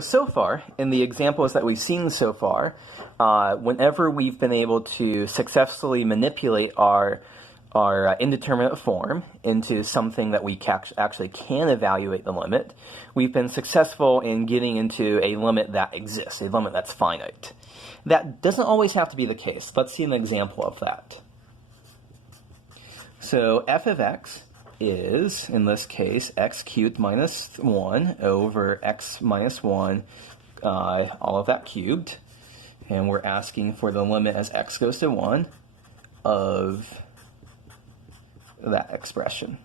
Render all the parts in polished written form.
So far, in the examples that we've seen so far, whenever we've been able to successfully manipulate our indeterminate form into something that we actually can evaluate the limit, we've been successful in getting into a limit that exists, a limit that's finite. That doesn't always have to be the case. Let's see an example of that. So f of x is, in this case, x cubed minus 1 over x minus 1, all of that cubed. And we're asking for the limit as x goes to 1 of that expression.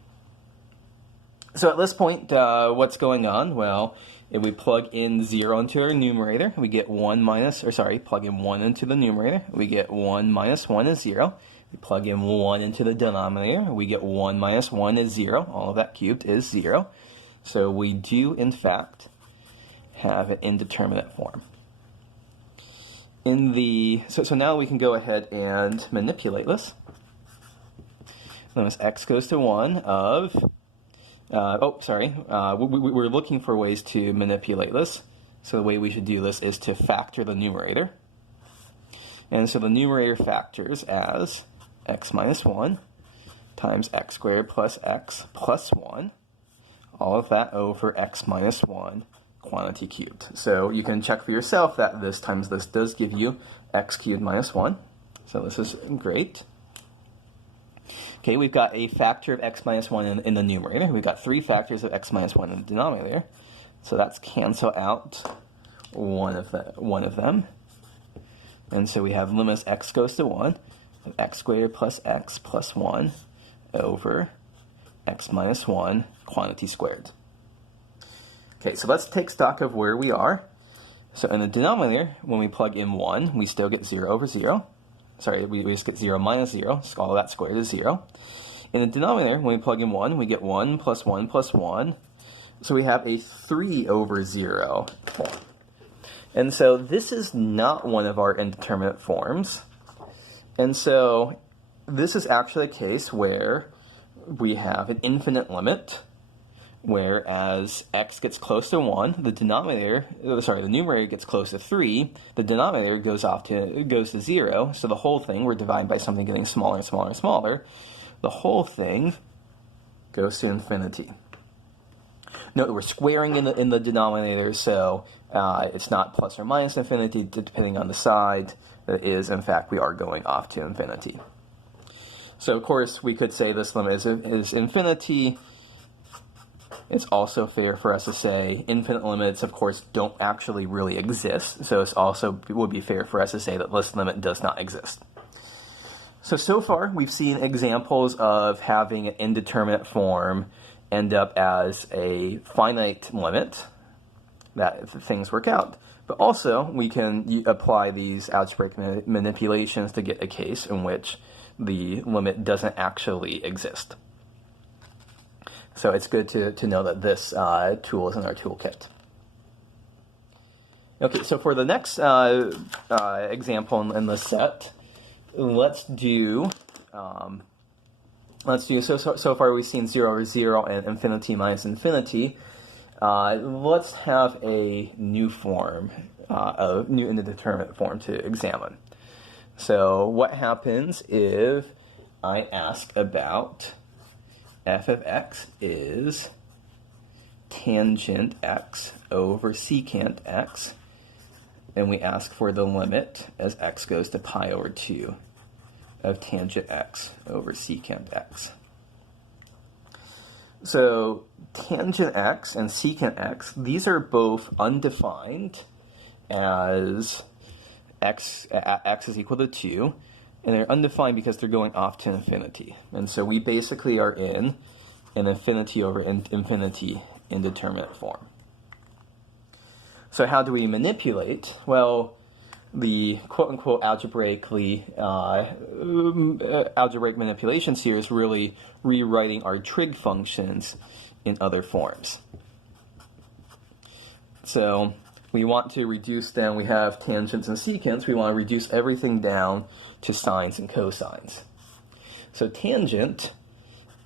So at this point, what's going on? Well, if we plug in 0 into our numerator, we get 1 minus, or sorry, plug in 1 into the numerator, we get 1 minus 1 is 0. We plug in 1 into the denominator, we get 1 minus 1 is 0. All of that cubed is 0. So we do, in fact, have an indeterminate form. So now we can go ahead and manipulate this. Limit x goes to 1 of, we're looking for ways to manipulate this. So the way we should do this is to factor the numerator. And so the numerator factors as x minus 1 times x squared plus x plus 1, all of that over x minus 1 quantity cubed. So you can check for yourself that this times this does give you x cubed minus 1. So this is great. Okay, we've got a factor of x minus 1 in the numerator. We've got 3 factors of x minus 1 in the denominator. So that's cancel out one of them. And so we have limit as x goes to 1 of x squared plus x plus 1 over x minus 1 quantity squared. Okay, so let's take stock of where we are. So in the denominator, when we plug in 1, we still get 0 over 0. Sorry, we just get 0 minus 0, so all of that squared is 0. In the denominator, when we plug in 1, we get 1 plus 1 plus 1. So we have a 3 over 0 form. And so this is not one of our indeterminate forms. And so this is actually a case where we have an infinite limit, whereas x gets close to 1, the numerator gets close to 3, the denominator goes to 0, so the whole thing, we're dividing by something getting smaller and smaller and smaller, the whole thing goes to infinity. Note that we're squaring in the denominator, so it's not plus or minus infinity, depending on the side. It is, in fact, we are going off to infinity. So, of course, we could say this limit is infinity. It's also fair for us to say infinite limits, of course, don't actually really exist. So it also would be fair for us to say that this limit does not exist. So far, we've seen examples of having an indeterminate form end up as a finite limit that things work out. But also, we can apply these algebraic manipulations to get a case in which the limit doesn't actually exist. So it's good to know that this tool is in our toolkit. Okay, so for the next example in this set, let's do so far we've seen 0 over 0 and infinity minus infinity. Let's have a new form, a new indeterminate form to examine. So what happens if I ask about f of x is tangent x over secant x, and we ask for the limit as x goes to pi over 2 of tangent x over secant x. So tangent x and secant x, these are both undefined as x is equal to 2, and they're undefined because they're going off to infinity. And so we basically are in an infinity over infinity indeterminate form. So how do we manipulate? Well, the quote-unquote algebraic manipulations here is really rewriting our trig functions in other forms. So we want to reduce down, we have tangents and secants, we want to reduce everything down to sines and cosines. So tangent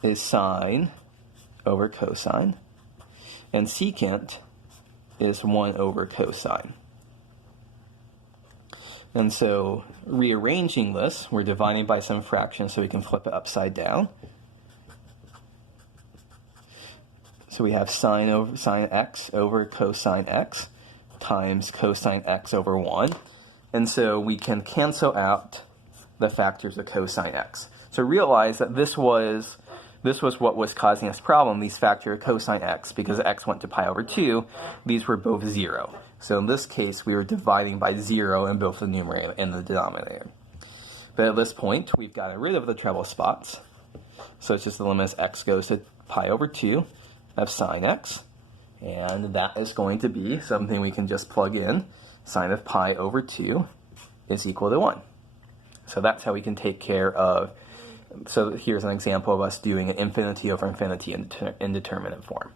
is sine over cosine, and secant is 1 over cosine. And so rearranging this, we're dividing by some fraction so we can flip it upside down. So we have sine x over cosine x times cosine x over 1. And so we can cancel out the factors of cosine x. So realize that this was what was causing us problem, these factors of cosine x, because x went to pi over 2, these were both 0. So in this case, we were dividing by 0 in both the numerator and the denominator. But at this point, we've gotten rid of the treble spots. So it's just the limit as x goes to pi over 2 of sine x. And that is going to be something we can just plug in. Sine of pi over 2 is equal to 1. So that's how we can take care of, so here's an example of us doing an infinity over infinity in indeterminate form.